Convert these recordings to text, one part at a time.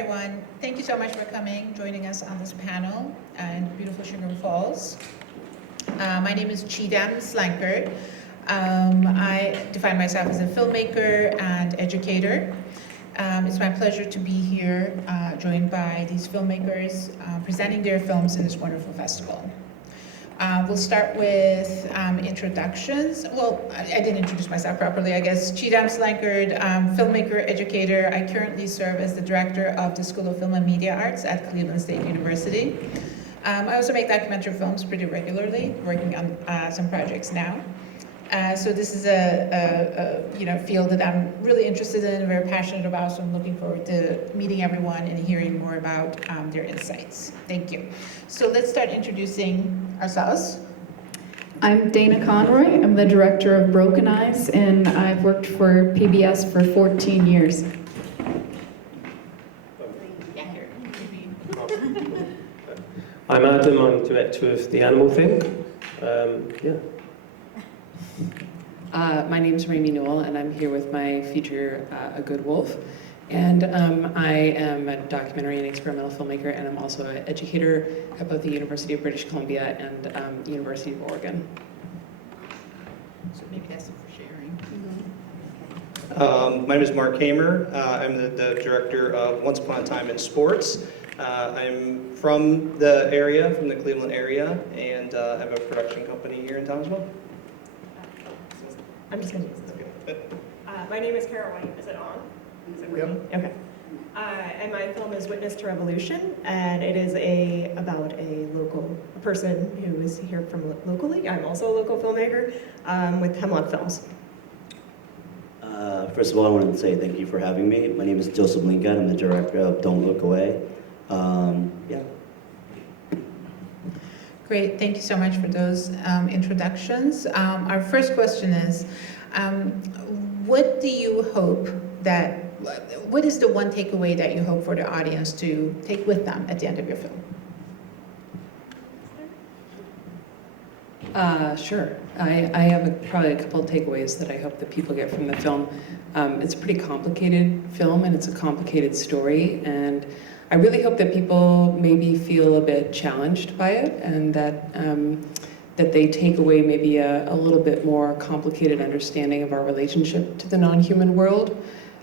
everyone. Thank you so much for coming, joining us on this panel in beautiful Sugar Falls. My name is Chidam Slankard. I define myself as a filmmaker and educator. It's my pleasure to be here, joined by these filmmakers presenting their films in this wonderful festival. We'll start with introductions. Well, I didn't introduce myself properly, I guess. Chidam Slankard, filmmaker, educator. I currently serve as the director of the School of Film and Media Arts at Cleveland State University. I also make documentary films pretty regularly, working on some projects now. So this is a field that I'm really interested in and very passionate about, so I'm looking forward to meeting everyone and hearing more about their insights. Thank you. So let's start introducing ourselves. I'm Dana Conroy. I'm the director of Broken Eyes, and I've worked for PBS for 14 years. I'm Adam, I'm director of The Animal Thing. My name's Rami Newell, and I'm here with my feature, A Good Wolf. And I am a documentary and experimental filmmaker, and I'm also an educator at both the University of British Columbia and the University of Oregon. So maybe that's it for sharing. My name is Mark Hamer. I'm the director of Once Upon a Time in Sports. I'm from the area, from the Cleveland area, and I have a production company here in town as well. I'm just going to use this. My name is Caroline. Is it on? Is it working? Yep. Okay. And my film is Witness to Revolution, and it is about a person who is here from locally. I'm also a local filmmaker with Hemlock Films. First of all, I wanted to say thank you for having me. My name is Joseph Lincoln. I'm the director of Don't Look Away. Great, thank you so much for those introductions. Our first question is, what do you hope what is the one takeaway that you hope for the audience to take with them at the end of your film? Sure. I have probably a couple of takeaways that I hope that people get from the film. It's a pretty complicated film, and it's a complicated story, and I really hope that people maybe feel a bit challenged by it, and that they take away maybe a little bit more complicated understanding of our relationship to the non-human world.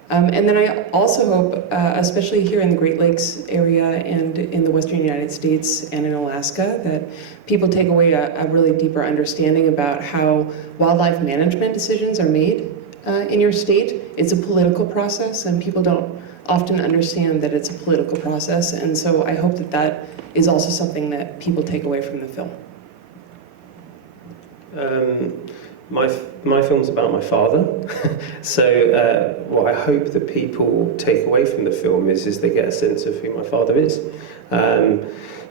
And then I also hope, especially here in the Great Lakes area and in the Western United States and in Alaska, that people take away a really deeper understanding about how wildlife management decisions are made in your state. It's a political process, and people don't often understand that it's a political process, and so I hope that is also something that people take away from the film. My film's about my father, so what I hope that people take away from the film is they get a sense of who my father is.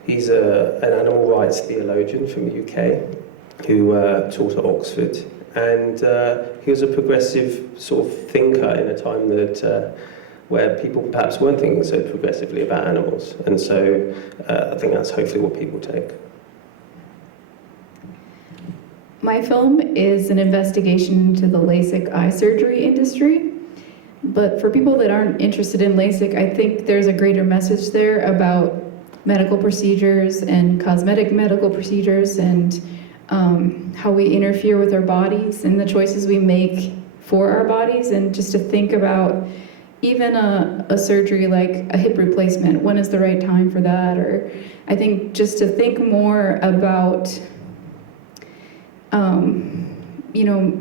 He's an animal rights theologian from the UK who taught at Oxford, and he was a progressive sort of thinker in a time that where people perhaps weren't thinking so progressively about animals, and so I think that's hopefully what people take. My film is an investigation into the LASIK eye surgery industry. But for people that aren't interested in LASIK, I think there's a greater message there about medical procedures and cosmetic medical procedures and how we interfere with our bodies and the choices we make for our bodies, and just to think about even a surgery like a hip replacement, when is the right time for that? Or I think just to think more about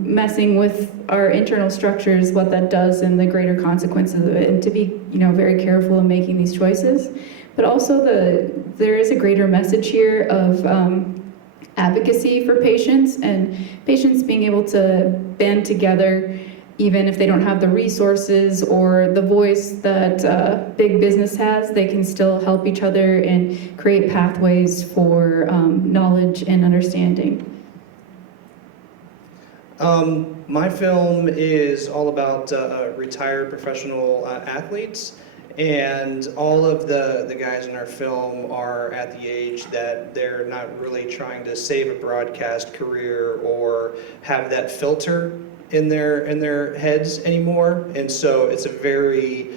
messing with our internal structures, what that does and the greater consequences of it, and to be very careful in making these choices. But also there is a greater message here of advocacy for patients, and patients being able to band together even if they don't have the resources or the voice that big business has. They can still help each other and create pathways for knowledge and understanding. My film is all about retired professional athletes, and all of the guys in our film are at the age that they're not really trying to save a broadcast career or have that filter in their heads anymore, and so it's a very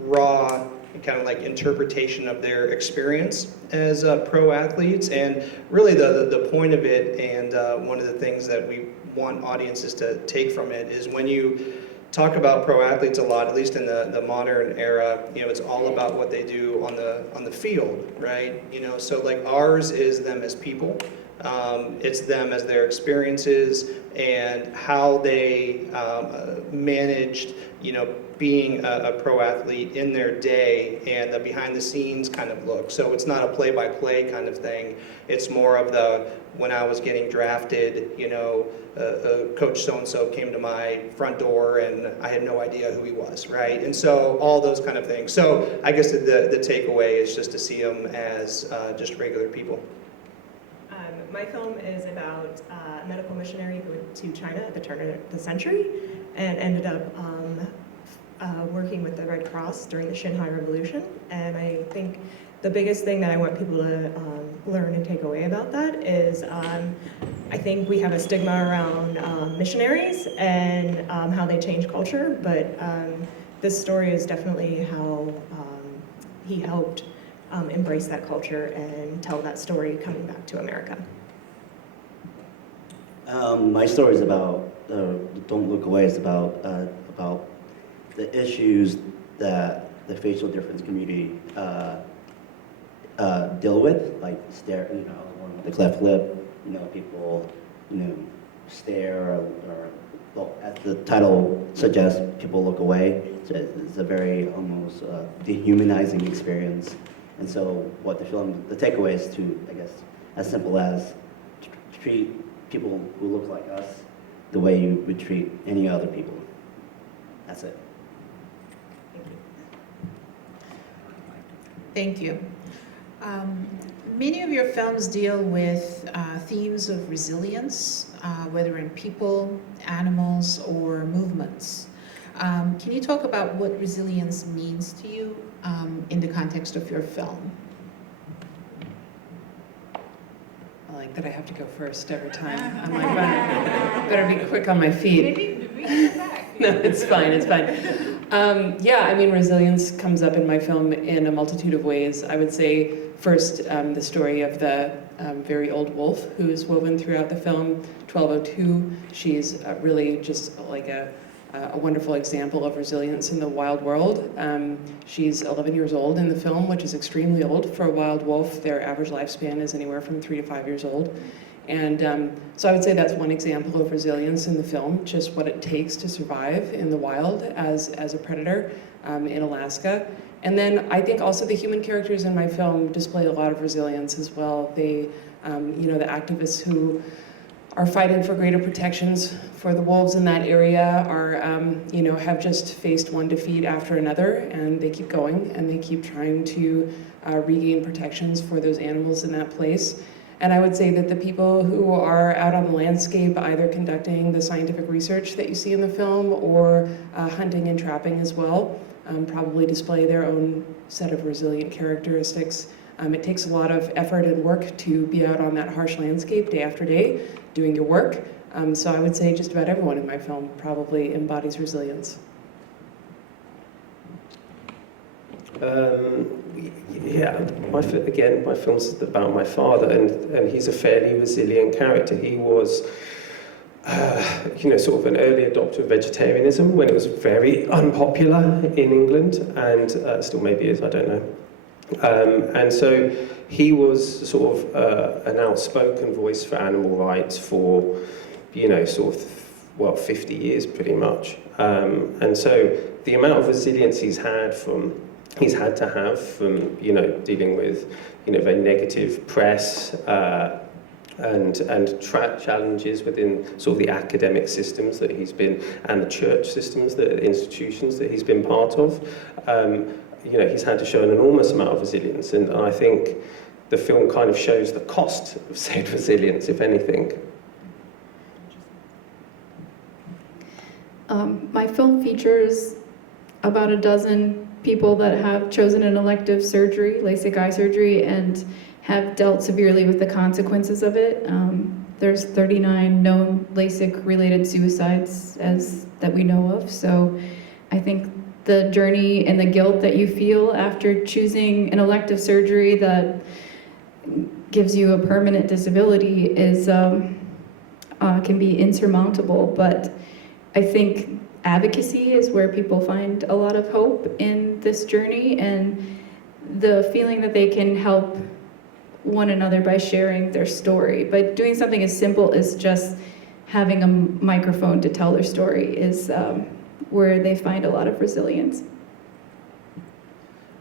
raw kind of like interpretation of their experience as pro athletes. And really the point of it, and one of the things that we want audiences to take from it, is when you talk about pro athletes a lot, at least in the modern era, you know, it's all about what they do on the field, right? You know, so like ours is them as people. It's them as their experiences and how they managed, you know, being a pro athlete in their day, and the behind the scenes kind of look. So it's not a play-by-play kind of thing. It's more of the, when I was getting drafted, you know, coach so-and-so came to my front door and I had no idea who he was, right? And so all those kind of things. So I guess the takeaway is just to see them as just regular people. My film is about a medical missionary who went to China at the turn of the century and ended up working with the Red Cross during the Xinhai Revolution. And I think the biggest thing that I want people to learn and take away about that is I think we have a stigma around missionaries and how they change culture, but this story is definitely how he helped embrace that culture and tell that story coming back to America. My story is about Don't Look Away. Is about the issues that the facial difference community deal with, like stare, you know, the cleft lip. You know, people, you know, stare or well, as the title suggests, people look away. So it's a very almost dehumanizing experience. And so, what the takeaway is to, I guess, as simple as treat people who look like us the way you would treat any other people. That's it. Thank you. Many of your films deal with themes of resilience, whether in people, animals, or movements. Can you talk about what resilience means to you in the context of your film? I like that I have to go first every time. I'm like, better be quick on my feet. Maybe we can come back. No, it's fine, it's fine. Yeah, I mean, resilience comes up in my film in a multitude of ways. I would say first, the story of the very old wolf who is woven throughout the film, 1202. She's really just like a wonderful example of resilience in the wild world. She's 11 years old in the film, which is extremely old for a wild wolf. Their average lifespan is anywhere from 3 to 5 years old. And so I would say that's one example of resilience in the film, just what it takes to survive in the wild as a predator in Alaska. And then I think also the human characters in my film display a lot of resilience as well. They, you know, the activists who are fighting for greater protections for the wolves in that area are, you know, have just faced one defeat after another, and they keep going and they keep trying to regain protections for those animals in that place. And I would say that the people who are out on the landscape, either conducting the scientific research that you see in the film or hunting and trapping as well, probably display their own set of resilient characteristics. It takes a lot of effort and work to be out on that harsh landscape day after day, doing your work. So I would say just about everyone in my film probably embodies resilience. Yeah, my film's about my father, and he's a fairly resilient character. He was, you know, sort of an early adopter of vegetarianism when it was very unpopular in England, and still maybe is, I don't know. And so he was sort of an outspoken voice for animal rights for, you know, sort of, well, 50 years pretty much. And so the amount of resilience he's had to have from, you know, dealing with, you know, very negative press and challenges within sort of the academic systems that he's been, and the church systems, the institutions that he's been part of. You know, he's had to show an enormous amount of resilience, and I think the film kind of shows the cost of said resilience, if anything. My film features about a dozen people that have chosen an elective surgery, LASIK eye surgery, and have dealt severely with the consequences of it. There's 39 known LASIK-related suicides that we know of, so I think the journey and the guilt that you feel after choosing an elective surgery that gives you a permanent disability is can be insurmountable. But I think advocacy is where people find a lot of hope in this journey, and the feeling that they can help one another by sharing their story. But doing something as simple as just having a microphone to tell their story is where they find a lot of resilience.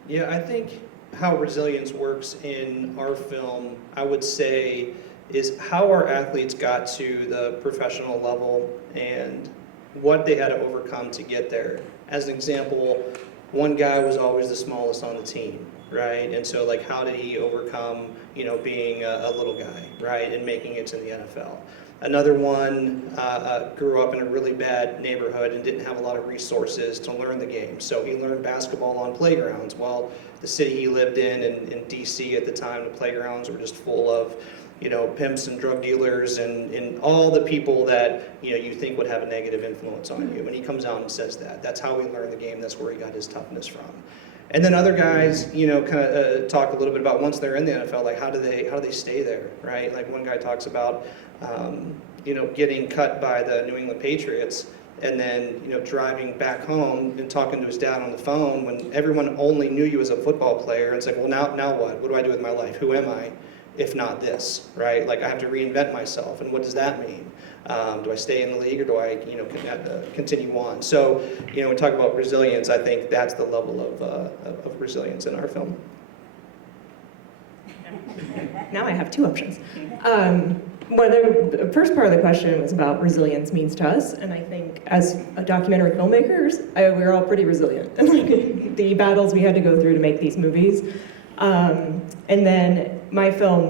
Yeah, I think how resilience works in our film, I would say, is how our athletes got to the professional level and what they had to overcome to get there. As an example, one guy was always the smallest on the team, right? And so, like, how did he overcome, being a little guy, right, and making it to the NFL? Another one grew up in a really bad neighborhood and didn't have a lot of resources to learn the game. So he learned basketball on playgrounds. Well, the city he lived in DC at the time, the playgrounds were just full of, pimps and drug dealers and all the people that, you think would have a negative influence on you. And he comes out and says that. That's how he learned the game. That's where he got his toughness from. And then other guys, kind of talk a little bit about once they're in the NFL, like how do they stay there, right? Like one guy talks about, getting cut by the New England Patriots and then, driving back home and talking to his dad on the phone when everyone only knew you as a football player. And it's like, well, now what? What do I do with my life? Who am I if not this, right? Like I have to reinvent myself. And what does that mean? Do I stay in the league or do I, continue on? So, when we talk about resilience, I think that's the level of resilience in our film. Now I have two options. The first part of the question was about resilience means to us, and I think as documentary filmmakers, we're all pretty resilient. The battles we had to go through to make these movies. And then my film,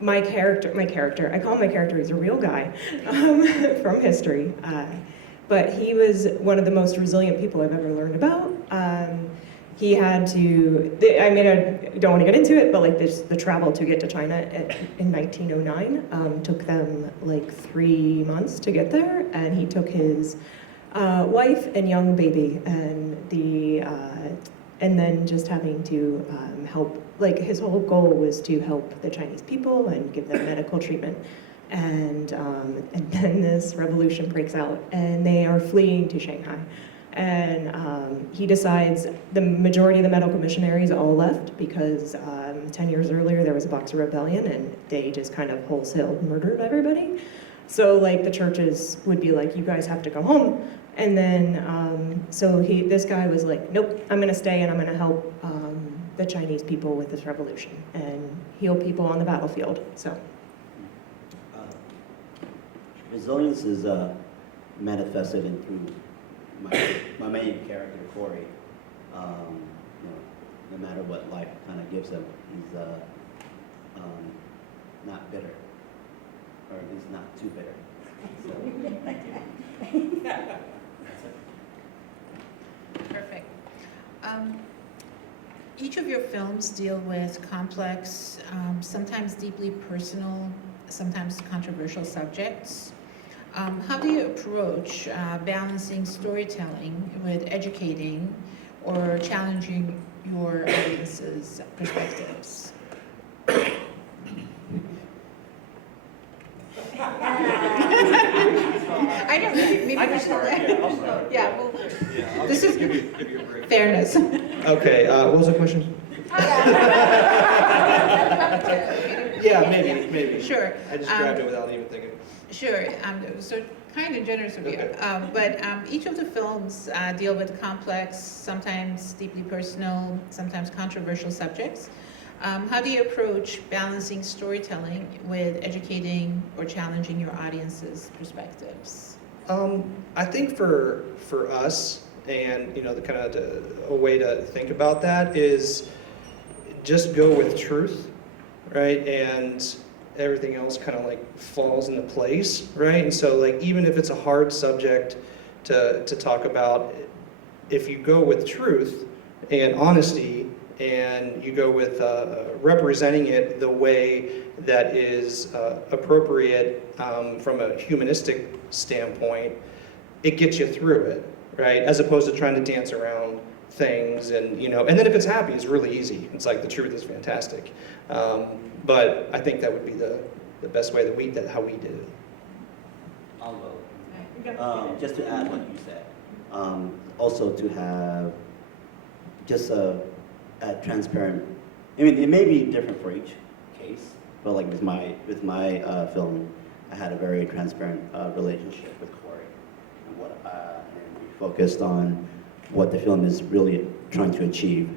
my character, I call him my character, he's a real guy from history. But he was one of the most resilient people I've ever learned about. He had to, I don't want to get into it, but like the travel to get to China in 1909 took them like 3 months to get there, and he took his wife and young baby, and then just having to help, like his whole goal was to help the Chinese people and give them medical treatment. And then this revolution breaks out, and they are fleeing to Shanghai. And he decides the majority of the medical missionaries all left because 10 years earlier there was a Boxer Rebellion and they just kind of wholesale murdered everybody. So like the churches would be like, you guys have to go home. And then this guy was like, nope, I'm gonna stay and I'm gonna help the Chinese people with this revolution and heal people on the battlefield. So resilience is manifested in through my main character, Corey. No matter what life kind of gives him, he's not bitter, or at least not too bitter. So, Perfect. Each of your films deal with complex, sometimes deeply personal, sometimes controversial subjects. How do you approach balancing storytelling with educating or challenging your audience's perspectives? I know, maybe we should. Yeah, well, this is fairness. Okay, what was the question? Yeah, maybe. Sure. I just grabbed it without even thinking. Sure, so kind and generous of you. Okay. But each of the films deal with complex, sometimes deeply personal, sometimes controversial subjects. How do you approach balancing storytelling with educating or challenging your audience's perspectives? I think for us, and the kind of a way to think about that is just go with truth, right? And everything else kind of like falls into place, right? And so like even if it's a hard subject to talk about, if you go with truth and honesty and you go with representing it the way that is appropriate from a humanistic standpoint, it gets you through it, right? As opposed to trying to dance around things and, you know, and then if it's happy, it's really easy. It's like the truth is fantastic. But I think that would be the best way how we did it. I'll vote. Just to add what you said, also to have just a transparent. I mean, it may be different for each case, but like with my film, I had a very transparent relationship with Corey, and we focused on what the film is really trying to achieve.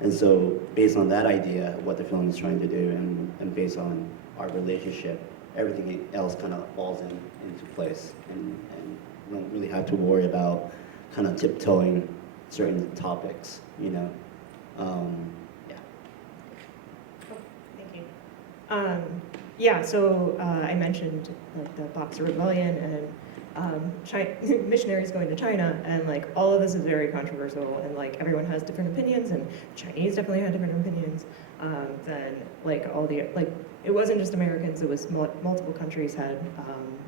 And so, based on that idea, what the film is trying to do, and based on our relationship, everything else kind of falls into place, and we don't really have to worry about kind of tiptoeing certain topics, you know. Yeah. Thank you. Yeah, so I mentioned like the Boxer Rebellion and missionaries going to China, and like all of this is very controversial, and like everyone has different opinions, and Chinese definitely had different opinions. Then like all the like it wasn't just Americans; it was multiple countries had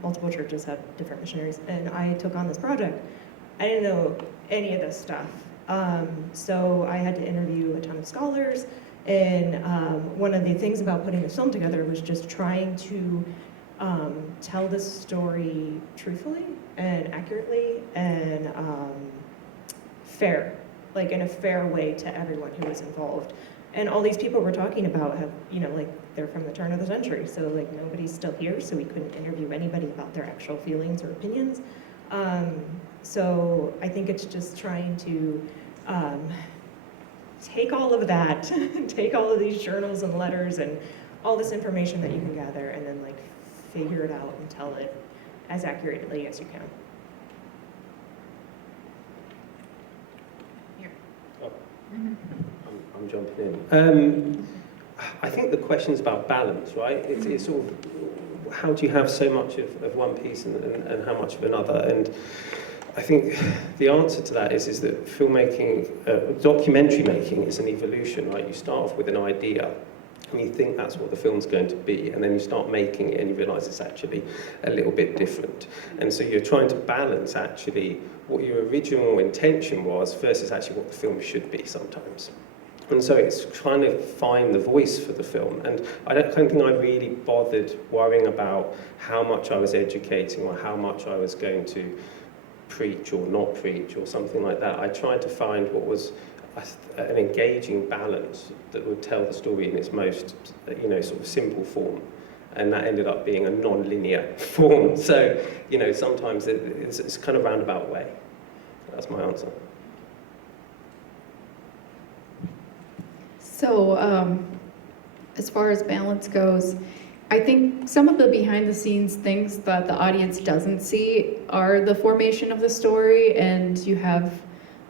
multiple churches had different missionaries, and I took on this project. I didn't know any of this stuff, so I had to interview a ton of scholars. And one of the things about putting this film together was just trying to tell this story truthfully and accurately and fair, like in a fair way to everyone who was involved. And all these people we're talking about have, you know, like they're from the turn of the century, so like nobody's still here, so we couldn't interview anybody about their actual feelings or opinions. So I think it's just trying to take all of that, take all of these journals and letters and all this information that you can gather, and then like figure it out and tell it as accurately as you can. I'm jumping in. I think the question's about balance, right? It's sort of how do you have so much of one piece and how much of another? And I think the answer to that is that filmmaking, documentary making is an evolution, right? You start off with an idea, and you think that's what the film's going to be, and then you start making it and you realise it's actually a little bit different. And so you're trying to balance actually what your original intention was versus actually what the film should be sometimes. And so it's trying to find the voice for the film. And I don't think I really bothered worrying about how much I was educating or how much I was going to preach or not preach or something like that. I tried to find what was an engaging balance that would tell the story in its most, you know, sort of simple form. And that ended up being a non-linear form. So, you know, sometimes it's kind of roundabout way. That's my answer. So, as far as balance goes, I think some of the behind-the-scenes things that the audience doesn't see are the formation of the story, and you have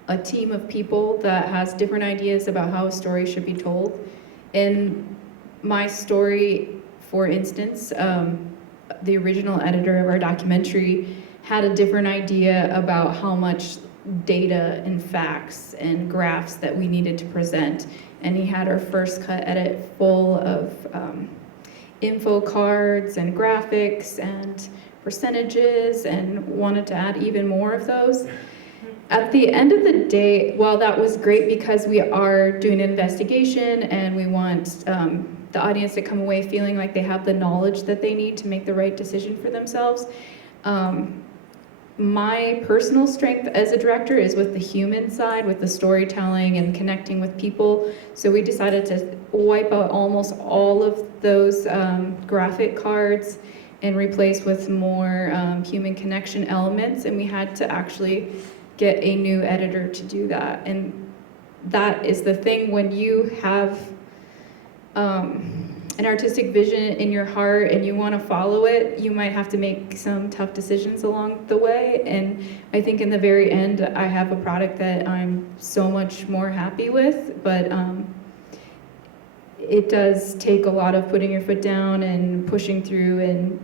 a team of people that has different ideas about how a story should be told. In my story, for instance, the original editor of our documentary had a different idea about how much data and facts and graphs that we needed to present. And he had our first cut edit full of info cards and graphics and percentages, and wanted to add even more of those. At the end of the day, while that was great because we are doing an investigation and we want the audience to come away feeling like they have the knowledge that they need to make the right decision for themselves, my personal strength as a director is with the human side, with the storytelling and connecting with people. So we decided to wipe out almost all of those graphic cards and replace with more human connection elements. And we had to actually get a new editor to do that. And that is the thing, when you have an artistic vision in your heart and you want to follow it, you might have to make some tough decisions along the way. And I think in the very end, I have a product that I'm so much more happy with, but it does take a lot of putting your foot down and pushing through and,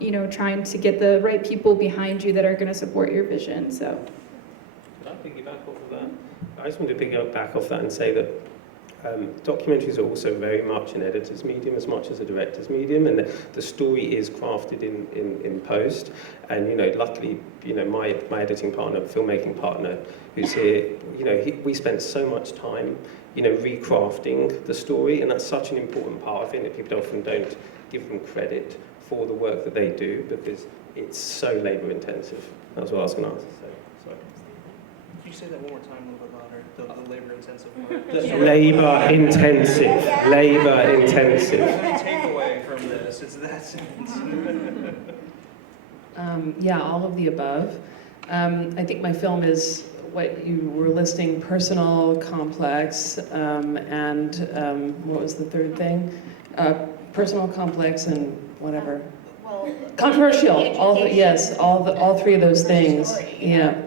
you know, trying to get the right people behind you that are going to support your vision. So Could I piggyback off of that? I just want to piggyback off that and say that documentaries are also very much an editor's medium as much as a director's medium, and the story is crafted in post. And luckily, my editing partner, filmmaking partner, who's here, we spent so much time, recrafting the story, and that's such an important part. I think that people often don't give them credit for the work that they do because it's so labour intensive. That's what I was going to ask. So, sorry. Can you say that one more time a little bit louder? The labor-intensive part. Labour intensive. Labour intensive. Any takeaway from this? It's that sentence. Yeah, all of the above. I think my film is what you were listing: personal, complex, and what was the third thing? Personal, complex, and whatever. Well, Controversial. All three of those things. Yeah.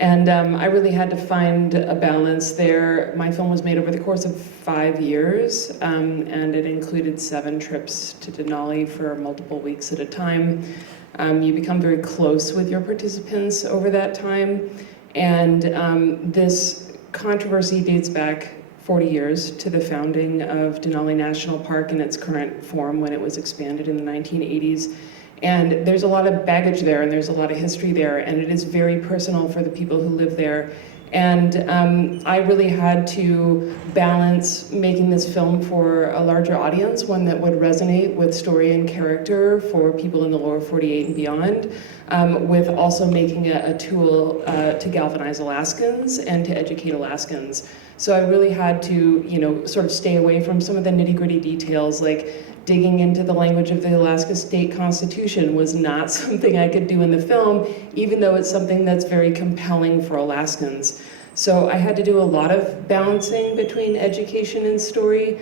And I really had to find a balance there. My film was made over the course of 5 years, and it included 7 trips to Denali for multiple weeks at a time. You become very close with your participants over that time, and this controversy dates back 40 years to the founding of Denali National Park in its current form when it was expanded in the 1980s. And there's a lot of baggage there, and there's a lot of history there, and it is very personal for the people who live there. And I really had to balance making this film for a larger audience, one that would resonate with story and character for people in the lower 48 and beyond, with also making it a tool to galvanize Alaskans and to educate Alaskans. So I really had to, sort of stay away from some of the nitty-gritty details, like digging into the language of the Alaska State Constitution was not something I could do in the film, even though it's something that's very compelling for Alaskans. So I had to do a lot of balancing between education and story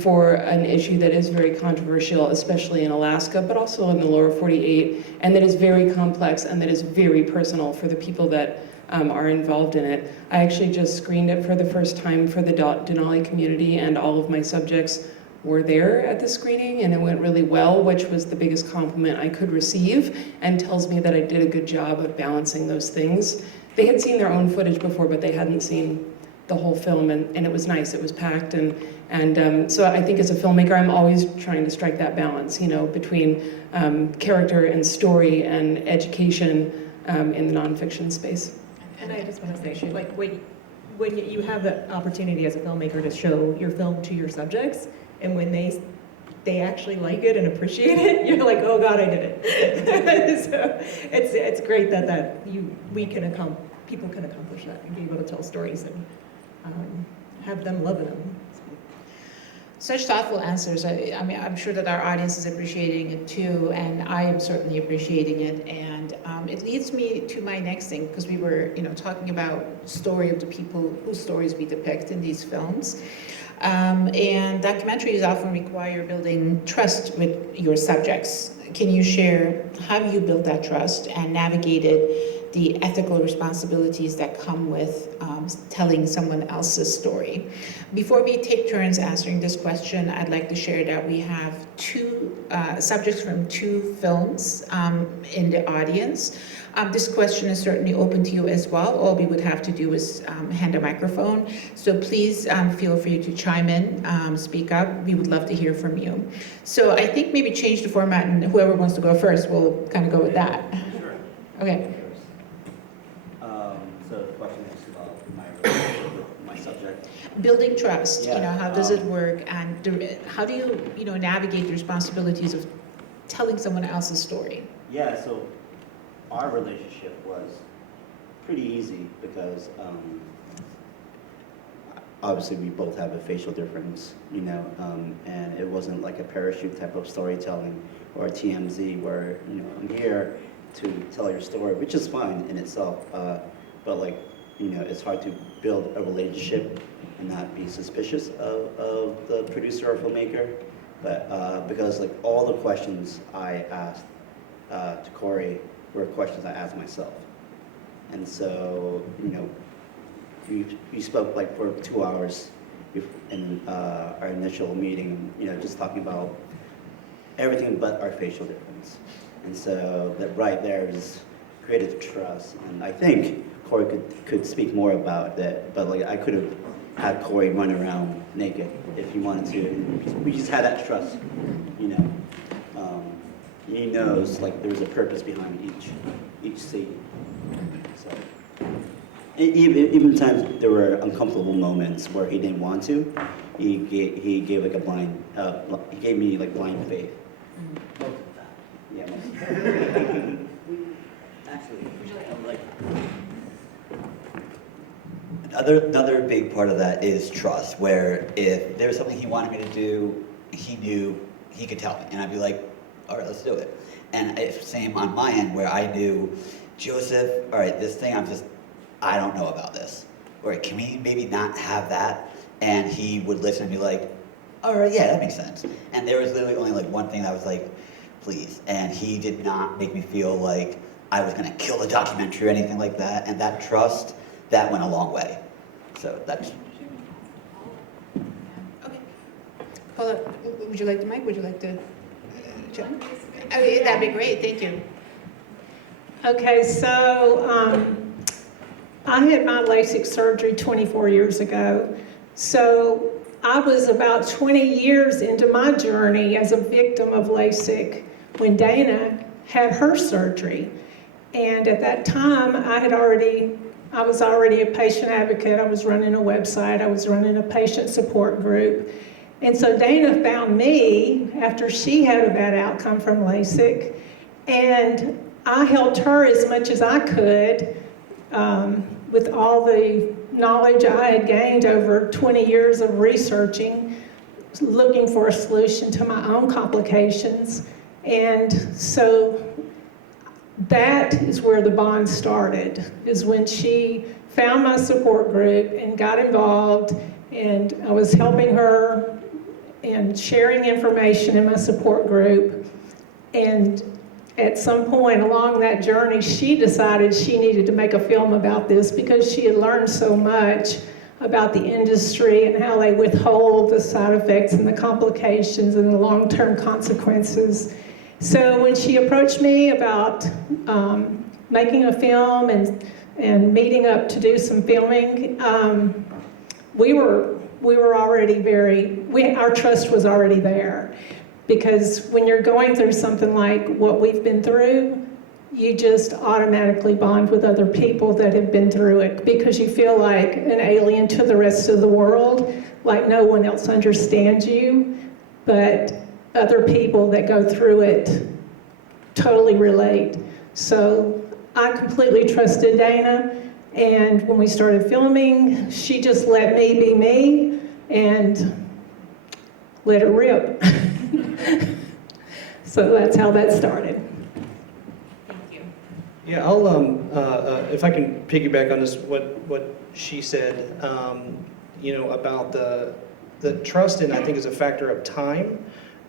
for an issue that is very controversial, especially in Alaska, but also in the lower 48, and that is very complex and that is very personal for the people that are involved in it. I actually just screened it for the first time for the Denali community, and all of my subjects were there at the screening, and it went really well, which was the biggest compliment I could receive, and tells me that I did a good job of balancing those things. They had seen their own footage before, but they hadn't seen the whole film, and it was nice. It was packed, and so I think as a filmmaker, I'm always trying to strike that balance, between character and story and education in the nonfiction space. And I just want to say, like, when you have the opportunity as a filmmaker to show your film to your subjects, and when they actually like it and appreciate it, you're like, oh God, I did it. So it's great that people can accomplish that and be able to tell stories and have them love them. Such thoughtful answers. I mean, I'm sure that our audience is appreciating it too, and I am certainly appreciating it. And it leads me to my next thing, because we were, talking about story of the people whose stories we depict in these films. And documentaries often require building trust with your subjects. Can you share how you built that trust and navigated the ethical responsibilities that come with telling someone else's story? Before we take turns answering this question, I'd like to share that we have 2 subjects from 2 films in the audience. This question is certainly open to you as well. All we would have to do is hand a microphone. So please feel free to chime in, speak up. We would love to hear from you. So I think maybe change the format, and whoever wants to go first, we'll kind of go with that. Sure. Okay. So the question is about my relationship with my subject. Building trust, Yeah, how does it work, and how do you, navigate the responsibilities of telling someone else's story? Yeah, so our relationship was pretty easy because obviously we both have a facial difference, and it wasn't like a parachute type of storytelling or a TMZ where, I'm here to tell your story, which is fine in itself, but it's hard to build a relationship and not be suspicious of the producer or filmmaker, but because all the questions I asked to Corey were questions I asked myself. And so, we spoke for 2 hours in our initial meeting, just talking about everything but our facial difference. And so that right there is created trust. And I think Corey could speak more about that, but I could have have Corey run around naked if he wanted to. We just had that trust, you know. He knows like there's a purpose behind each scene. So even times there were uncomfortable moments where he didn't want to, he gave like a blind he gave me like blind faith. Most of that. Yeah. Most of that. Actually, like another big part of that is trust, where if there's something he wanted me to do, he knew he could tell me, and I'd be like, all right, let's do it. And if same on my end, where I knew, Joseph, all right, this thing I don't know about this, or can we maybe not have that? And he would listen and be like, all right, yeah, that makes sense. And there was literally only like one thing that was like, please. And he did not make me feel like I was gonna kill the documentary or anything like that. And that trust, that went a long way. So that's. Okay. Paula, would you like the mic? Would you like to? John? I mean, that'd be great. Thank you. Okay, so I had my LASIK surgery 24 years ago. So I was about 20 years into my journey as a victim of LASIK when Dana had her surgery. And at that time, I was already a patient advocate. I was running a website. I was running a patient support group. And so Dana found me after she had a bad outcome from LASIK. And I helped her as much as I could with all the knowledge I had gained over 20 years of researching, looking for a solution to my own complications. And so that is where the bond started, is when she found my support group and got involved, and I was helping her and sharing information in my support group. And at some point along that journey, she decided she needed to make a film about this because she had learned so much about the industry and how they withhold the side effects and the complications and the long-term consequences. So when she approached me about making a film and meeting up to do some filming, we were already our trust was already there. Because when you're going through something like what we've been through, you just automatically bond with other people that have been through it because you feel like an alien to the rest of the world, like no one else understands you, but other people that go through it totally relate. So I completely trusted Dana, and when we started filming, she just let me be me and let it rip. So that's how that started. Thank you. Yeah, I'll if I can piggyback on this, what she said, you know, about the trust, and I think is a factor of time.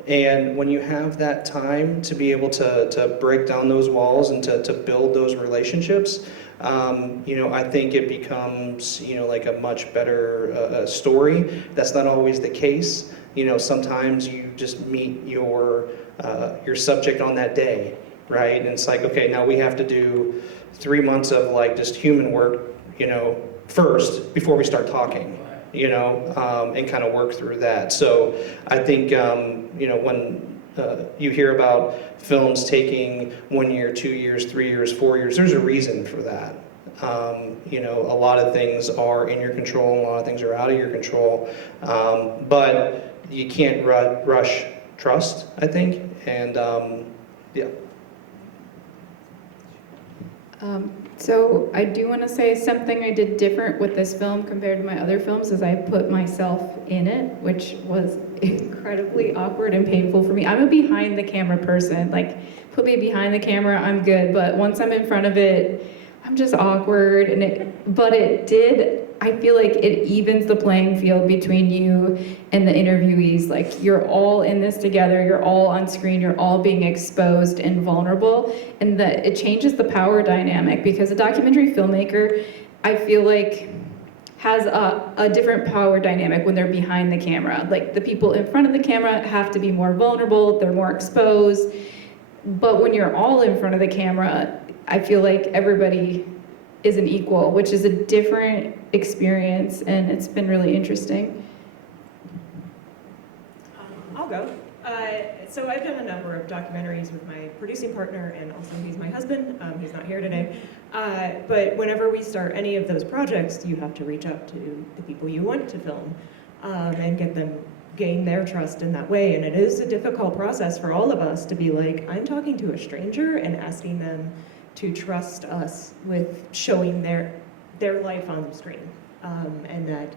And when you have that time to be able to break down those walls and to build those relationships, you know, I think it becomes, you know, like a much better story. That's not always the case. You know, sometimes you just meet your subject on that day, right? And it's like, okay, now we have to do 3 months of like just human work, you know, first before we start talking, you know, and kind of work through that. So I think, you know, when you hear about films taking 1 year, 2 years, 3 years, 4 years, there's a reason for that. You know, a lot of things are in your control, and a lot of things are out of your control. But you can't rush trust, I think, and yeah. So I do want to say something I did different with this film compared to my other films is I put myself in it, which was incredibly awkward and painful for me. I'm a behind the camera person. Like, put me behind the camera, I'm good. But once I'm in front of it, I'm just awkward. But it did, I feel like it evens the playing field between you and the interviewees. Like, you're all in this together, you're all on screen, you're all being exposed and vulnerable, and that it changes the power dynamic, because a documentary filmmaker, I feel like, has a different power dynamic when they're behind the camera. Like, the people in front of the camera have to be more vulnerable, they're more exposed, but when you're all in front of the camera, I feel like everybody is an equal, which is a different experience, and it's been really interesting. I'll go. So I've done a number of documentaries with my producing partner, and also he's my husband. He's not here today. But whenever we start any of those projects, you have to reach out to the people you want to film and get them, gain their trust in that way. And it is a difficult process for all of us to be like, I'm talking to a stranger and asking them to trust us with showing their life on the screen. And that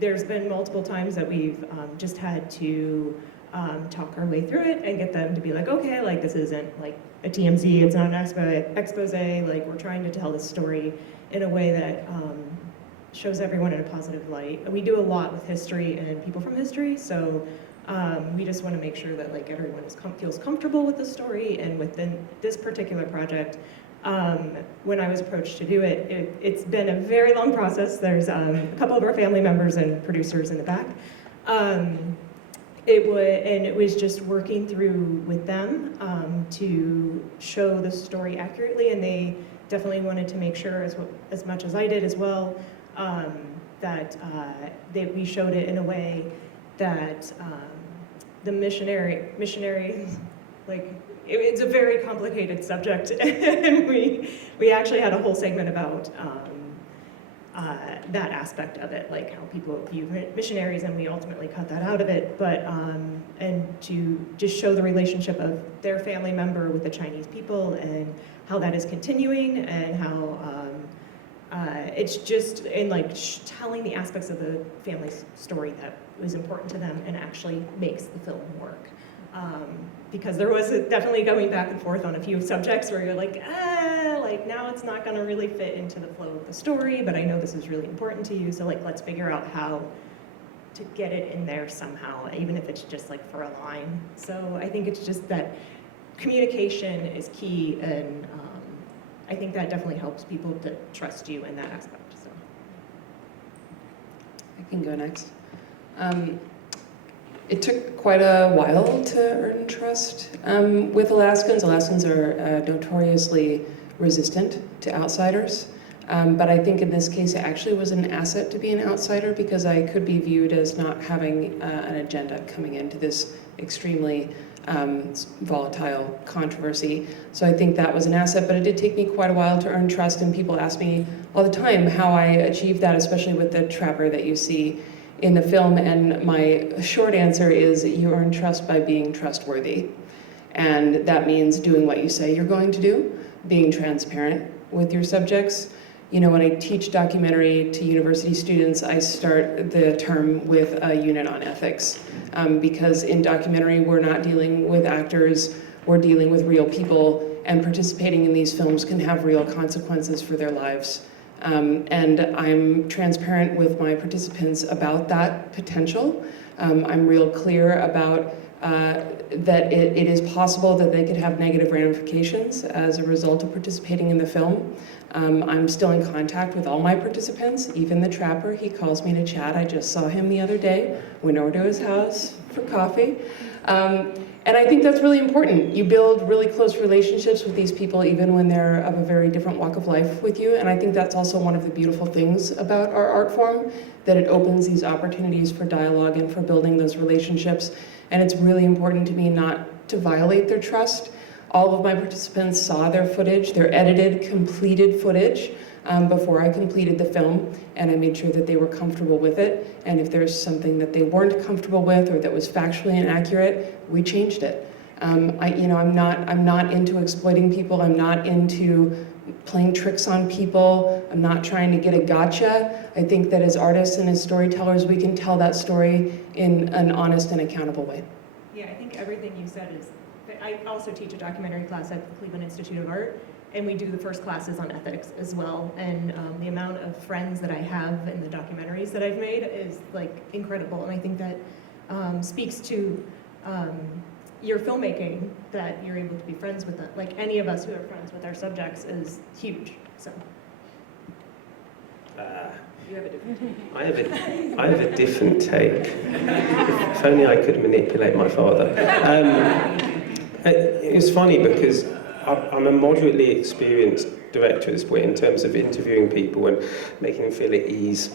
there's been multiple times that we've just had to talk our way through it and get them to be like, okay, like this isn't like a TMZ, it's not an expose, like we're trying to tell this story in a way that shows everyone in a positive light. We do a lot with history and people from history, so we just want to make sure that like everyone feels comfortable with the story. And within this particular project, when I was approached to do it, it's been a very long process. There's a couple of our family members and producers in the back. It was just working through with them to show the story accurately, and they definitely wanted to make sure, as much as I did as well, that we showed it in a way that the missionary, like, it's a very complicated subject, and we actually had a whole segment about that aspect of it, like how people view missionaries, and we ultimately cut that out of it. But and to just show the relationship of their family member with the Chinese people and how that is continuing, and how it's just in like telling the aspects of the family's story that was important to them and actually makes the film work. Because there was definitely going back and forth on a few subjects where you're like now it's not going to really fit into the flow of the story, but I know this is really important to you, so like let's figure out how to get it in there somehow, even if it's just like for a line. So I think it's just that communication is key, and I think that definitely helps people to trust you in that aspect. So I can go next. It took quite a while to earn trust with Alaskans. Alaskans are notoriously resistant to outsiders, but I think in this case it actually was an asset to be an outsider, because I could be viewed as not having an agenda coming into this extremely volatile controversy. So I think that was an asset, but it did take me quite a while to earn trust, and people ask me all the time how I achieved that, especially with the trapper that you see in the film. And my short answer is you earn trust by being trustworthy. And that means doing what you say you're going to do, being transparent with your subjects. You know, when I teach documentary to university students, I start the term with a unit on ethics. Because in documentary, we're not dealing with actors, we're dealing with real people, and participating in these films can have real consequences for their lives. And I'm transparent with my participants about that potential. I'm real clear about that it is possible that they could have negative ramifications as a result of participating in the film. I'm still in contact with all my participants, even the trapper. He calls me to chat. I just saw him the other day. Went over to his house for coffee. And I think that's really important. You build really close relationships with these people even when they're of a very different walk of life with you. And I think that's also one of the beautiful things about our art form, that it opens these opportunities for dialogue and for building those relationships. And it's really important to me not to violate their trust. All of my participants saw their footage, their edited, completed footage, before I completed the film, and I made sure that they were comfortable with it. And if there's something that they weren't comfortable with or that was factually inaccurate, we changed it. I'm not into exploiting people. I'm not into playing tricks on people. I'm not trying to get a gotcha. I think that as artists and as storytellers, we can tell that story in an honest and accountable way. yeah, I think everything you said is. I also teach a documentary class at the Cleveland Institute of Art, and we do the first classes on ethics as well. And the amount of friends that I have in the documentaries that I've made is like incredible. And I think that speaks to your filmmaking, that you're able to be friends with them. Like any of us who are friends with our subjects is huge. So. You have a different take. I have a different take. If only I could manipulate my father. It was funny because I'm a moderately experienced director at this point in terms of interviewing people and making them feel at ease.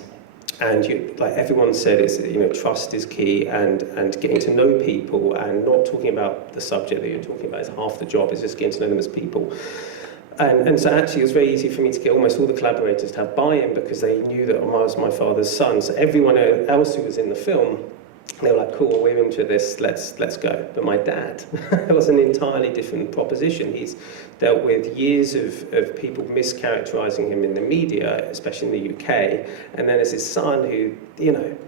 And like everyone said, it's, trust is key, and getting to know people and not talking about the subject that you're talking about is half the job. It's just getting to know them as people. And so actually it was very easy for me to get almost all the collaborators to have buy-in because they knew that I was my father's son. So everyone else who was in the film, they were like, cool, we're into this, let's go. But my dad, it was an entirely different proposition. He's dealt with years of people mischaracterizing him in the media, especially in the UK. And then there's his son who,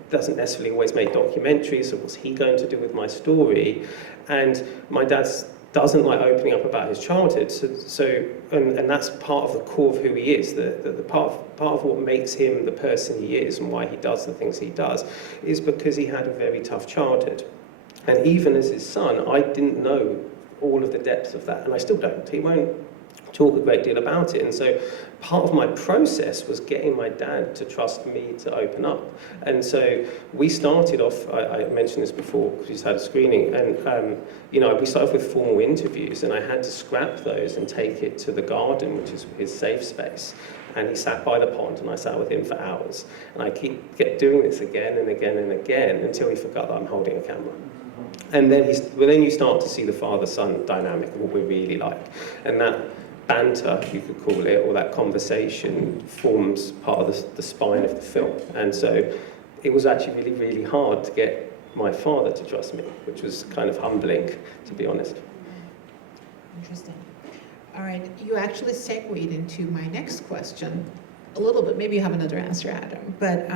doesn't necessarily always make documentaries, so what's he going to do with my story? And my dad's doesn't like opening up about his childhood, and that's part of the core of who he is. The part of what makes him the person he is and why he does the things he does is because he had a very tough childhood. And even as his son, I didn't know all of the depths of that, and I still don't. He won't talk a great deal about it, and so part of my process was getting my dad to trust me to open up. And so we started off, I mentioned this before because we just had a screening, and we started off with formal interviews, and I had to scrap those and take it to the garden, which is his safe space. And he sat by the pond, and I sat with him for hours. And I kept doing this again and again and again until he forgot that I'm holding a camera. And then then you start to see the father-son dynamic of what we're really like. And that banter, you could call it, or that conversation forms part of the spine of the film. And so it was actually really, really hard to get my father to trust me, which was kind of humbling, to be honest. Interesting. All right, you actually segued into my next question a little bit. Maybe you have another answer, Adam. But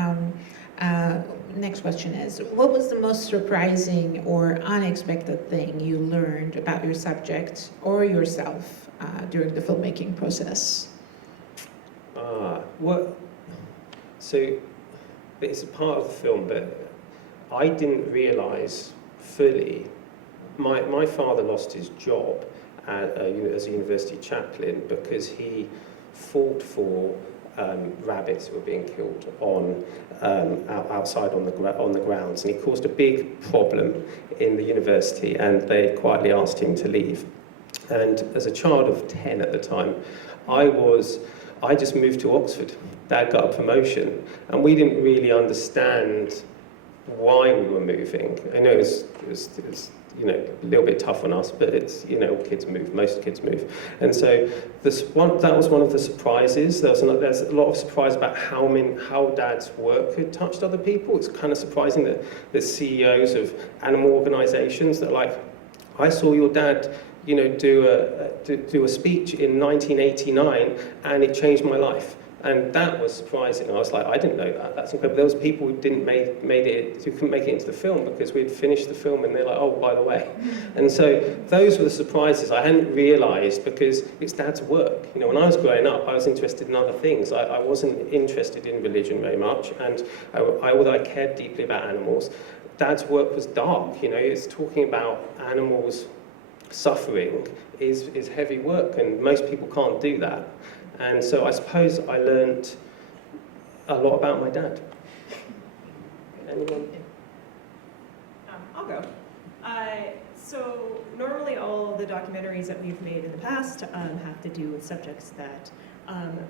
next question is, what was the most surprising or unexpected thing you learned about your subject or yourself during the filmmaking process? So it's a part of the film, but I didn't realise fully. My father lost his job as a university chaplain because he fought for rabbits who were being killed outside on the grounds, and he caused a big problem in the university, and they quietly asked him to leave. And as a child of 10 at the time, I just moved to Oxford. Dad got a promotion, and we didn't really understand why we were moving. I know it was a little bit tough on us, but it's, kids move, most kids move. And so that was one of the surprises. There's a lot of surprise about how Dad's work had touched other people. It's kind of surprising that the CEOs of animal organizations that are like, I saw your dad do a speech in 1989 and it changed my life. And that was surprising. I was like, I didn't know that. That's incredible. There was people who couldn't make it into the film because we'd finished the film and they're like, oh, by the way. And so those were the surprises I hadn't realised because it's Dad's work. When I was growing up, I was interested in other things. I wasn't interested in religion very much, and although I cared deeply about animals, Dad's work was dark. It's talking about animals suffering is heavy work, and most people can't do that. And so I suppose I learned a lot about my dad. Anyone? I'll go. So normally all the documentaries that we've made in the past have to do with subjects that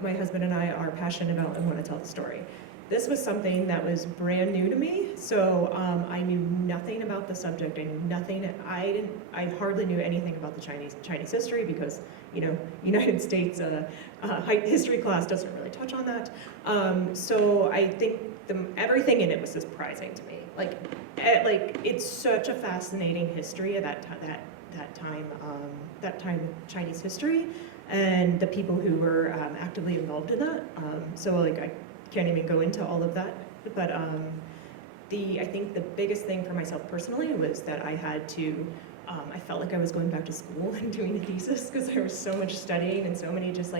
my husband and I are passionate about and want to tell the story. This was something that was brand new to me, so I knew nothing about the subject. I knew nothing. I hardly knew anything about the Chinese history because, United States history class doesn't really touch on that. So I think everything in it was surprising to me. Like it's such a fascinating history of that time of Chinese history, and the people who were actively involved in that. I can't even go into all of that, but I think the biggest thing for myself personally was that I had to, I felt like I was going back to school and doing a thesis because there was so much studying and so many just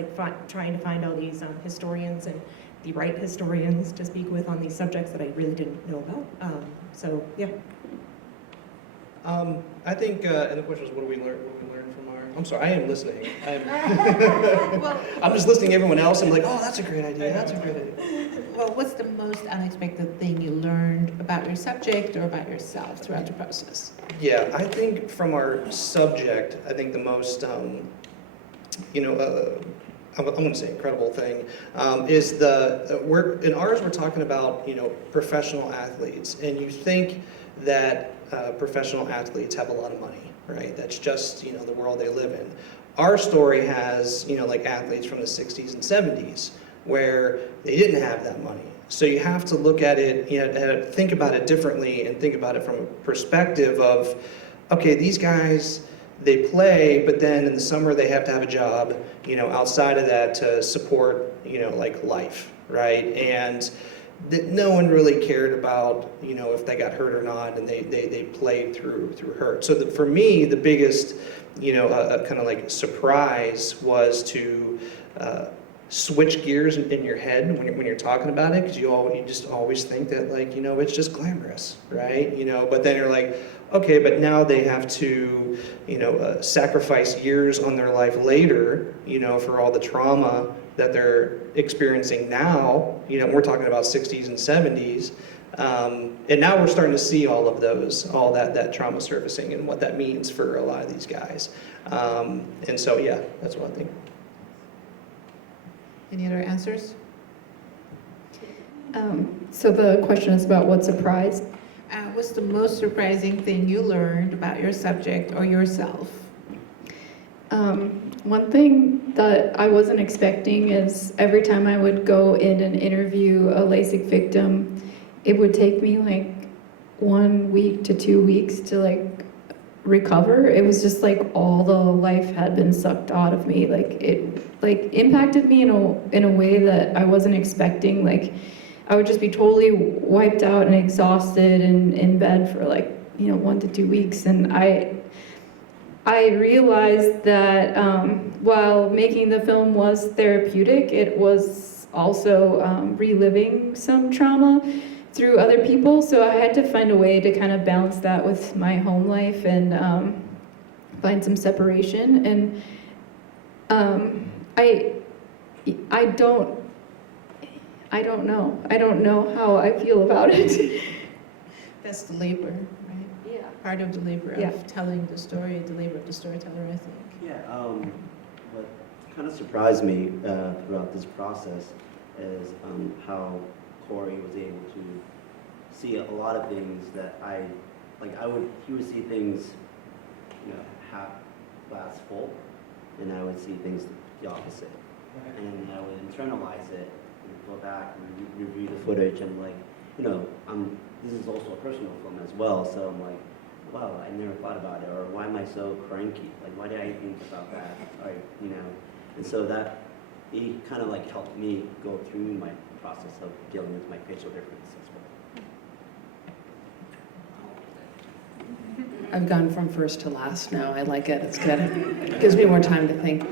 trying to find all these historians and the right historians to speak with on these subjects that I really didn't know about. Yeah. I think, and the question is, what do we learn from our? I'm sorry, I am listening. I'm just listening to everyone else. I'm like, oh, that's a great idea. That's a great idea. Well, what's the most unexpected thing you learned about your subject or about yourself throughout the process? Yeah, I think from our subject, I think the most I'm going to say incredible thing, is in ours we're talking about, professional athletes, and you think that professional athletes have a lot of money, right? That's just, the world they live in. Our story has, like athletes from the 60s and 70s where they didn't have that money. So you have to look at it, think about it differently and think about it from a perspective of, okay, these guys, they play, but then in the summer they have to have a job, outside of that to support, like life, right? And no one really cared about, if they got hurt or not, and they played through hurt. So for me, the biggest, kind of like surprise was to switch gears in your head when you're talking about it, because you just always think that, like, it's just glamorous, right? But then you're like, okay, but now they have to, sacrifice years on their life later, for all the trauma that they're experiencing now. We're talking about 60s and 70s. And now we're starting to see all that trauma surfacing and what that means for a lot of these guys. And so, yeah, that's what I think. Any other answers? So the question is about what surprised. What's the most surprising thing you learned about your subject or yourself? One thing that I wasn't expecting is every time I would go in and interview a LASIK victim, it would take me like 1 week to 2 weeks to like recover. It was just like all the life had been sucked out of me. Like it like impacted me in a way that I wasn't expecting. Like I would just be totally wiped out and exhausted and in bed for like 1 to 2 weeks. And I realized that while making the film was therapeutic, it was also reliving some trauma through other people. So I had to find a way to kind of balance that with my home life and find some separation. And I don't know how I feel about it. That's the labor, right? Yeah. Part of the labor Yeah. of telling the story, the labor of the storyteller, I think. Yeah, what kind of surprised me throughout this process is how Corey was able to see a lot of things that he would see things, half glass full, and I would see things the opposite. And I would internalize it and go back and review the footage and this is also a personal film as well, so I'm like, wow, I never thought about it, or why am I so cranky? Like, why did I think about that? And so that, it kind of like helped me go through my process of dealing with my facial difference as well. I've gone from first to last now. I like it. It's good. It gives me more time to think.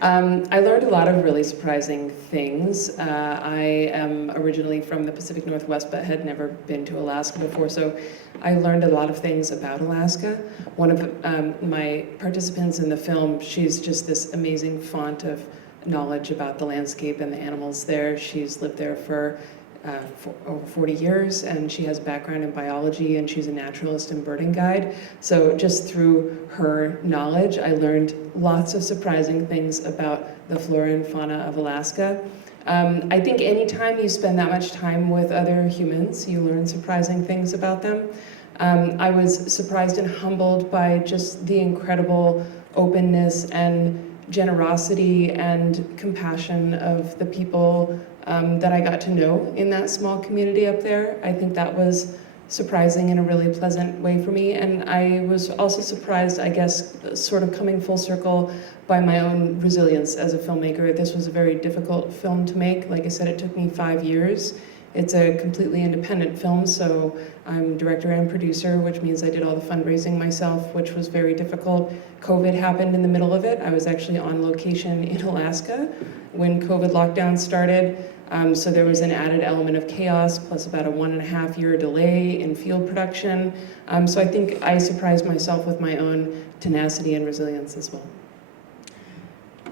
I learned a lot of really surprising things. I am originally from the Pacific Northwest, but had never been to Alaska before, so I learned a lot of things about Alaska. One of my participants in the film, she's just this amazing font of knowledge about the landscape and the animals there. She's lived there for over 40 years, and she has a background in biology, and she's a naturalist and birding guide. So just through her knowledge, I learned lots of surprising things about the flora and fauna of Alaska. I think anytime you spend that much time with other humans, you learn surprising things about them. I was surprised and humbled by just the incredible openness and generosity and compassion of the people that I got to know in that small community up there. I think that was surprising in a really pleasant way for me. And I was also surprised, I guess, sort of coming full circle by my own resilience as a filmmaker. This was a very difficult film to make. Like I said, it took me 5 years. It's a completely independent film, so I'm director and producer, which means I did all the fundraising myself, which was very difficult. COVID happened in the middle of it. I was actually on location in Alaska when COVID lockdown started. So there was an added element of chaos, plus about a 1.5 year delay in field production. So I think I surprised myself with my own tenacity and resilience as well.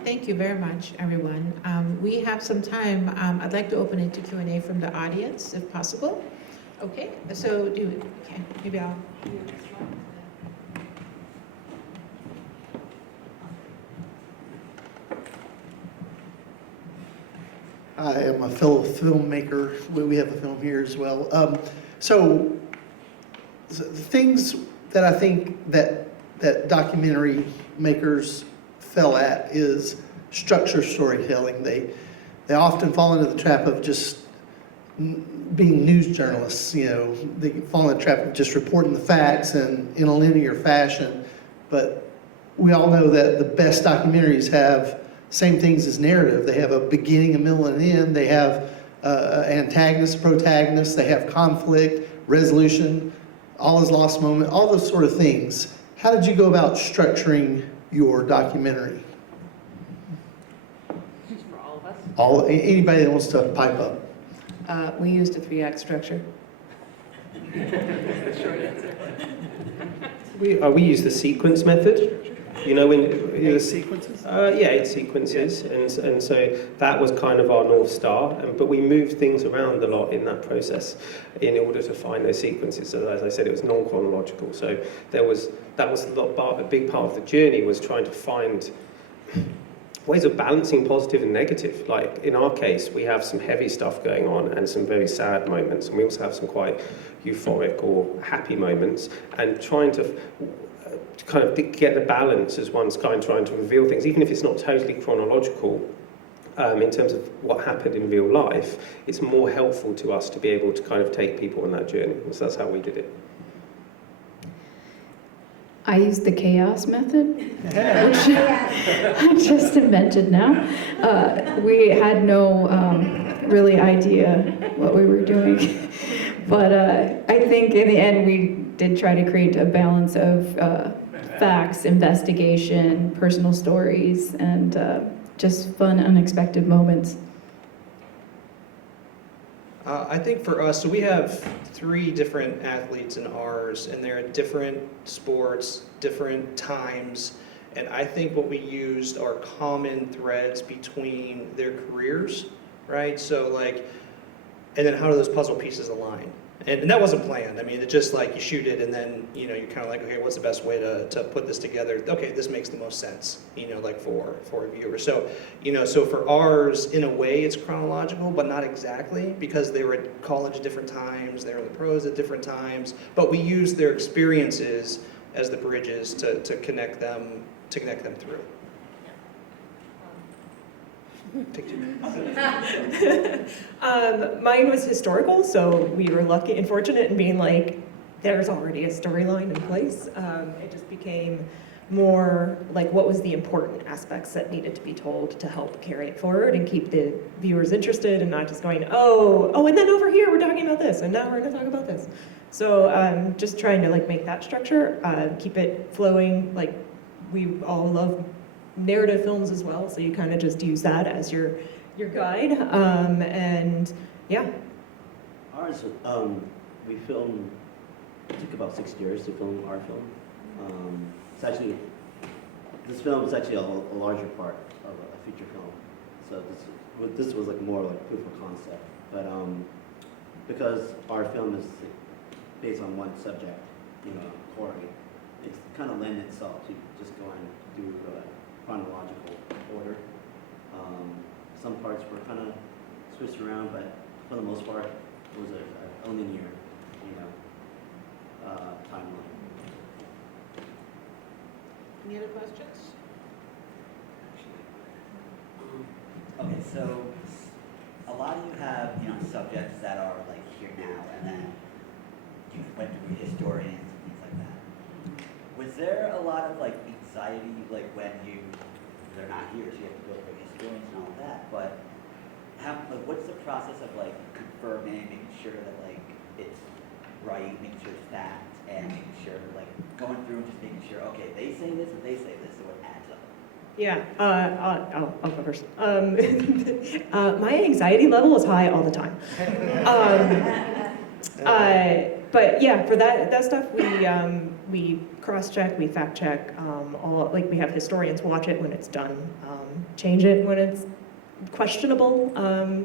Thank you very much, everyone. We have some time. I'd like to open it to Q&A from the audience, if possible. Okay, so maybe I'll. I am a fellow filmmaker. We have a film here as well. So the things that I think that documentary makers fell at is structure storytelling. They often fall into the trap of just being news journalists. You know, they fall in the trap of just reporting the facts and in a linear fashion. But we all know that the best documentaries have same things as narrative. They have a beginning, a middle, and an end. They have antagonists, protagonists. They have conflict, resolution, all is lost moment, all those sort of things. How did you go about structuring your documentary? For all of us? Anybody that wants to pipe up. We used a 3-act structure. We use the sequence method. You know, when 8 sequences? yeah, 8 sequences, and so that was kind of our North Star. But we moved things around a lot in that process in order to find those sequences. So as I said, it was non-chronological. So that was a big part of the journey, was trying to find ways of balancing positive and negative. Like in our case, we have some heavy stuff going on and some very sad moments, and we also have some quite euphoric or happy moments, and trying to kind of get the balance as one's kind of trying to reveal things, even if it's not totally chronological. In terms of what happened in real life, it's more helpful to us to be able to kind of take people on that journey. So that's how we did it. I used the chaos method, which I just invented now. We had no really idea what we were doing. But I think in the end we did try to create a balance of facts, investigation, personal stories, and just fun, unexpected moments. I think for us, so we have 3 different athletes in ours, and they're at different sports, different times, and I think what we used are common threads between their careers, right? So like, and then how do those puzzle pieces align? And that wasn't planned. I mean, it's just like you shoot it, and then, you know, you're kind of like, okay, what's the best way to put this together? Okay, this makes the most sense, you know, like for a viewer. So, you know, so for ours, in a way, it's chronological, but not exactly, because they were at college at different times, they were in the pros at different times, but we used their experiences as the bridges to connect them through. Take 2 minutes. Mine was historical, so we were lucky and fortunate in being like, there's already a storyline in place. It just became more like, what was the important aspects that needed to be told to help carry it forward and keep the viewers interested, and not just going, oh, and then over here we're talking about this, and now we're going to talk about this. So just trying to like make that structure, keep it flowing. Like, we all love narrative films as well, so you kind of just use that as your guide, and yeah. Ours, we filmed, it took about 6 years to film our film. It's actually, this film is actually a larger part of a feature film. So this was like more like proof of concept. But because our film is based on one subject, you know, Corey, it's kind of lend itself to just going through chronological order. Some parts were kind of switched around, but for the most part, it was a linear, you know, timeline. Any other questions? Okay, so a lot of you have, you know, subjects that are like here now, and then you went through historians and things like that. Was there a lot of like anxiety, like when they're not here, so you have to go through historians and all of that, but what's the process of like confirming, making sure that like it's right, making sure it's fact, and making sure like going through and just making sure, okay, they say this and they say this, so it adds up? Yeah, I'll go first. My anxiety level is high all the time. But yeah, for that stuff, we cross-check, we fact-check. Like we have historians watch it when it's done, change it when it's questionable.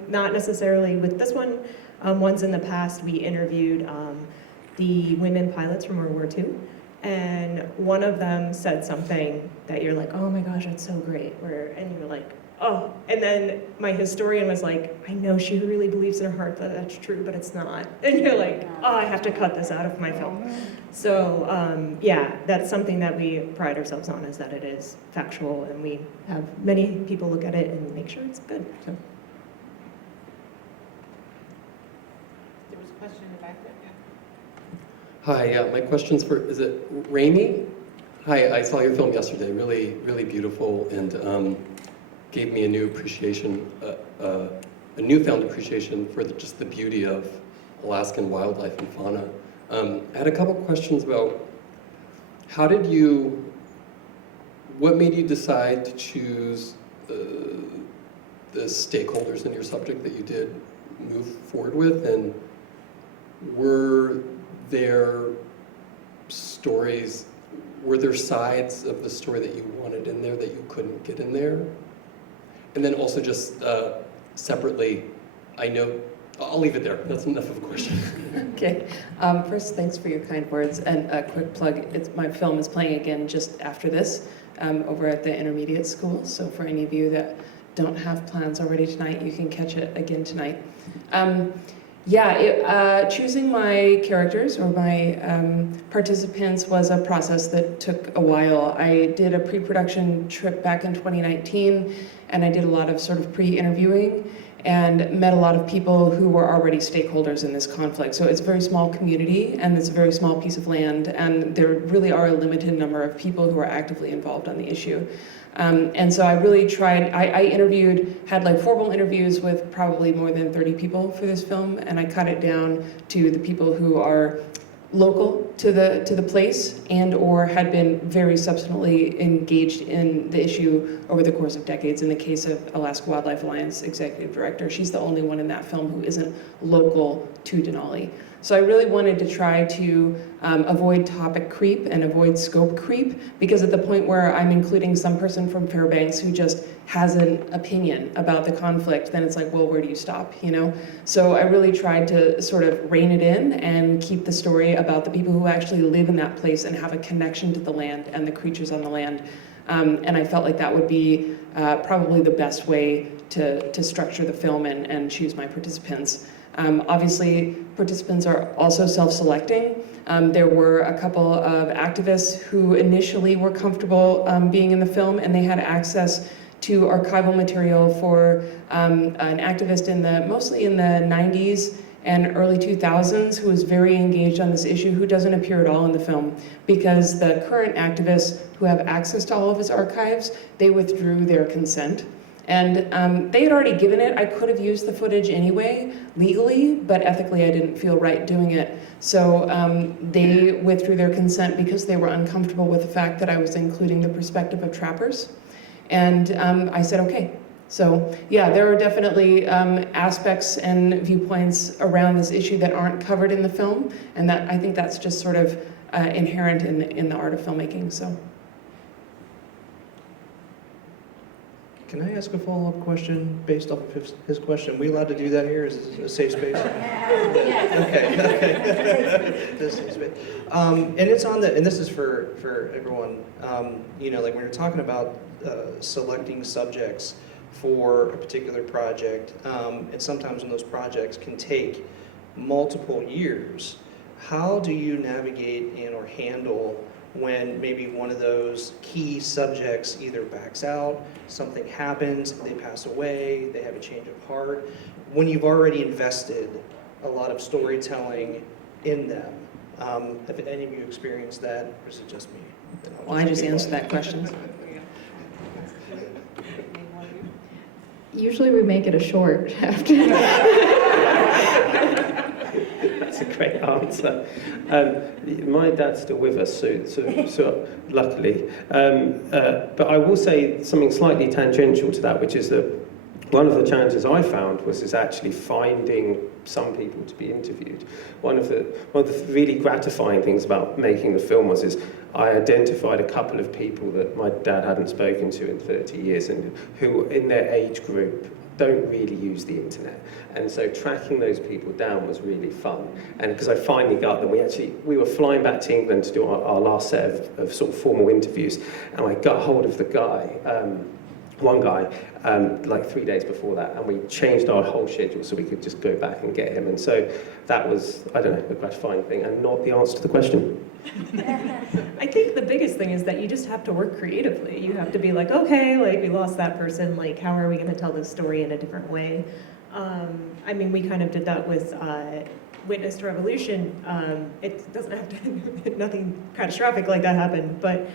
Not necessarily with this one. Ones in the past, we interviewed the women pilots from World War II. And one of them said something that you're like, oh my gosh, that's so great. And you're like, oh, and then my historian was like, I know she really believes in her heart that that's true, but it's not. And you're like, oh, I have to cut this out of my film. So yeah, that's something that we pride ourselves on, is that it is factual, and we have many people look at it and make sure it's good. So. There was a question in the back there. Hi, my question's for, is it Raimi? Hi, I saw your film yesterday, really, really beautiful, and gave me a new appreciation, a newfound appreciation for just the beauty of Alaskan wildlife and fauna. I had a couple questions about what made you decide to choose the stakeholders in your subject that you did move forward with, and were there sides of the story that you wanted in there that you couldn't get in there? And then also just separately, I'll leave it there. That's enough of a question. Okay. First, thanks for your kind words, and a quick plug. My film is playing again just after this over at the intermediate school. So for any of you that don't have plans already tonight, you can catch it again tonight. Choosing my characters or my participants was a process that took a while. I did a pre-production trip back in 2019, and I did a lot of sort of pre-interviewing and met a lot of people who were already stakeholders in this conflict. So it's a very small community, and it's a very small piece of land, and there really are a limited number of people who are actively involved on the issue. And so I really tried, I had like formal interviews with probably more than 30 people for this film, and I cut it down to the people who are local to the place and or had been very substantially engaged in the issue over the course of decades. In the case of Alaska Wildlife Alliance Executive Director, she's the only one in that film who isn't local to Denali. So I really wanted to try to avoid topic creep and avoid scope creep, because at the point where I'm including some person from Fairbanks who just has an opinion about the conflict, then it's like, well, where do you stop, you know? So I really tried to sort of rein it in and keep the story about the people who actually live in that place and have a connection to the land and the creatures on the land. And I felt like that would be probably the best way to structure the film and choose my participants. Obviously, participants are also self-selecting. There were a couple of activists who initially were comfortable being in the film, and they had access to archival material for an activist mostly in the 90s and early 2000s who was very engaged on this issue, who doesn't appear at all in the film, because the current activists who have access to all of his archives, they withdrew their consent. And they had already given it. I could have used the footage anyway, legally, but ethically I didn't feel right doing it. So they withdrew their consent because they were uncomfortable with the fact that I was including the perspective of trappers. And I said, okay. So yeah, there are definitely aspects and viewpoints around this issue that aren't covered in the film, and that I think that's just sort of inherent in the art of filmmaking. So. Can I ask a follow-up question based off of his question? Are we allowed to do that here? Is it a safe space? Okay. It's a safe space. And it's on and this is for everyone, like when you're talking about selecting subjects for a particular project, and sometimes when those projects can take multiple years, how do you navigate or handle when maybe one of those key subjects either backs out, something happens, they pass away, they have a change of heart, when you've already invested a lot of storytelling in them? Have any of you experienced that, or is it just me? Well, I just answered that question. Usually we make it a short after. That's a great answer. My dad's still with us, so luckily. But I will say something slightly tangential to that, which is that one of the challenges I found was actually finding some people to be interviewed. One of the really gratifying things about making the film was I identified a couple of people that my dad hadn't spoken to in 30 years and who in their age group don't really use the internet. And so tracking those people down was really fun. And because I finally got them, we were flying back to England to do our last set of sort of formal interviews, and I got hold of the guy one guy, like 3 days before that, and we changed our whole schedule so we could just go back and get him. And so that was, I don't know, a gratifying thing, and not the answer to the question. I think the biggest thing is that you just have to work creatively. You have to be like, okay, like we lost that person, like how are we going to tell this story in a different way? I mean, we kind of did that with Witness to Revolution. It doesn't have to, nothing catastrophic like that happened, but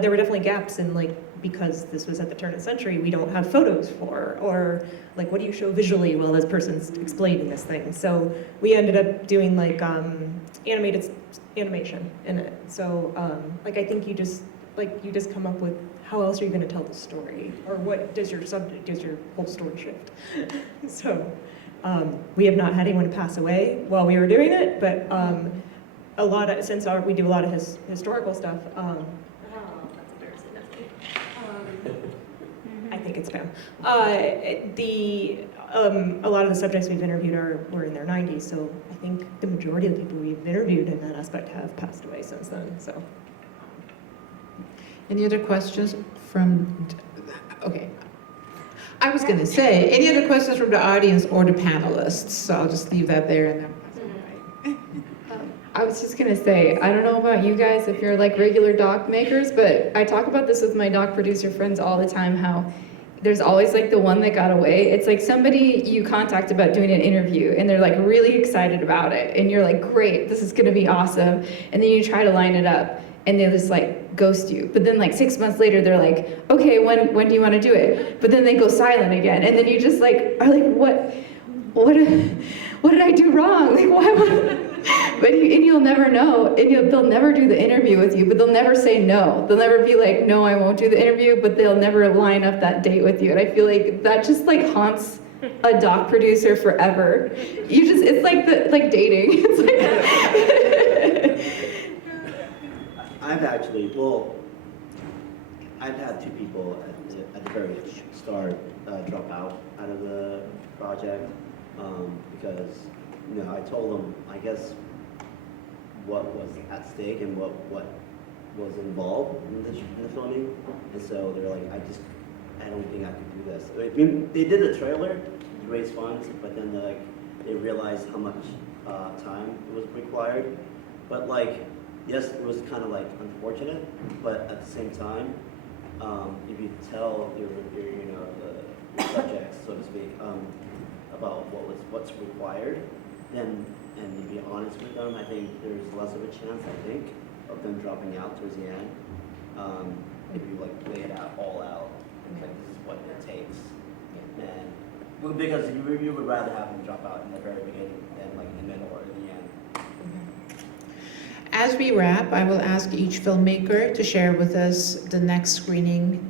there were definitely gaps in like, because this was at the turn of the century, we don't have photos for, or like what do you show visually while this person's explaining this thing? So we ended up doing like animation in it. So like I think you just come up with how else are you going to tell the story, or what does your whole story shift? So we have not had anyone pass away while we were doing it, but a lot of, since we do a lot of historical stuff. I think it's Pam. A lot of the subjects we've interviewed were in their 90s, so I think the majority of the people we've interviewed in that aspect have passed away since then. So, Any other questions from, okay. I was gonna say, any other questions from the audience or the panelists? So I'll just leave that there and then. I was just gonna say, I don't know about you guys if you're like regular doc makers, but I talk about this with my doc producer friends all the time, how there's always like the one that got away. It's like somebody you contact about doing an interview and they're like really excited about it and you're like, great, this is gonna be awesome. And then you try to line it up and they just like ghost you. But then like 6 months later, they're like, okay, when do you wanna do it? But then they go silent again. And then you just like, are like, what did I do wrong? Like, why? But you'll never know, and they'll never do the interview with you, but they'll never say no. They'll never be like, no, I won't do the interview, but they'll never line up that date with you. And I feel like that just like haunts a doc producer forever. It's like dating. It's like I've had two people at the very start drop out of the project because, you know, I told them, I guess, what was at stake and what was involved in the filming, and so they're like, I don't think I could do this. I mean, they did the trailer to raise funds, but then they realized how much time was required. But like, yes, it was kind of like unfortunate, but at the same time, if you tell your subjects, so to speak, about what's required, then and you be honest with them, I think there's less of a chance, of them dropping out towards the end. If you like lay it out all out, and like this is what it takes, and because you would rather have them drop out in the very beginning than like in the middle or in the end. As we wrap, I will ask each filmmaker to share with us the next screening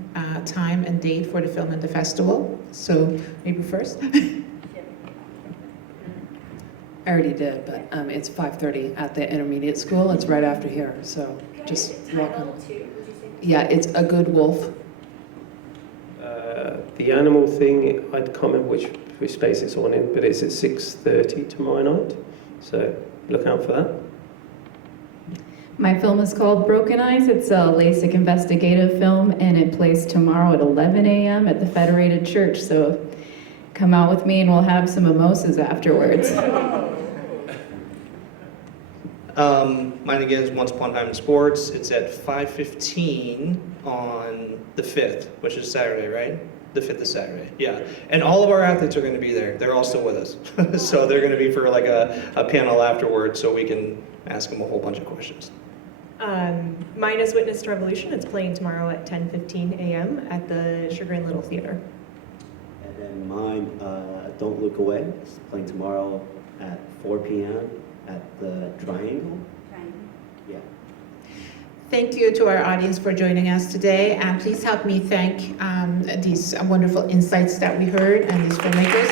time and date for the film and the festival. So maybe first. I already did, but it's 5:30 at the intermediate school. It's right after here, so just walk on. Yeah, it's A Good Wolf. The animal thing, I can't remember which space it's on in, but it's at 6:30 tomorrow night. So look out for that. My film is called Broken Eyes. It's a LASIK investigative film, and it plays tomorrow at 11 a.m. at the Federated Church. So come out with me, and we'll have some mimosas afterwards. Mine again is Once Upon a Time in Sports. It's at 5:15 on the 5th, which is Saturday, right? The 5th is Saturday, yeah. And all of our athletes are going to be there. They're all still with us. So they're going to be for like a panel afterwards so we can ask them a whole bunch of questions. Mine is Witness to Revolution. It's playing tomorrow at 10:15 a.m. at the Sugar and Little Theater. And then mine, Don't Look Away. It's playing tomorrow at 4 p.m. at the Triangle. Yeah. Thank you to our audience for joining us today, and please help me thank these wonderful insights that we heard and these filmmakers.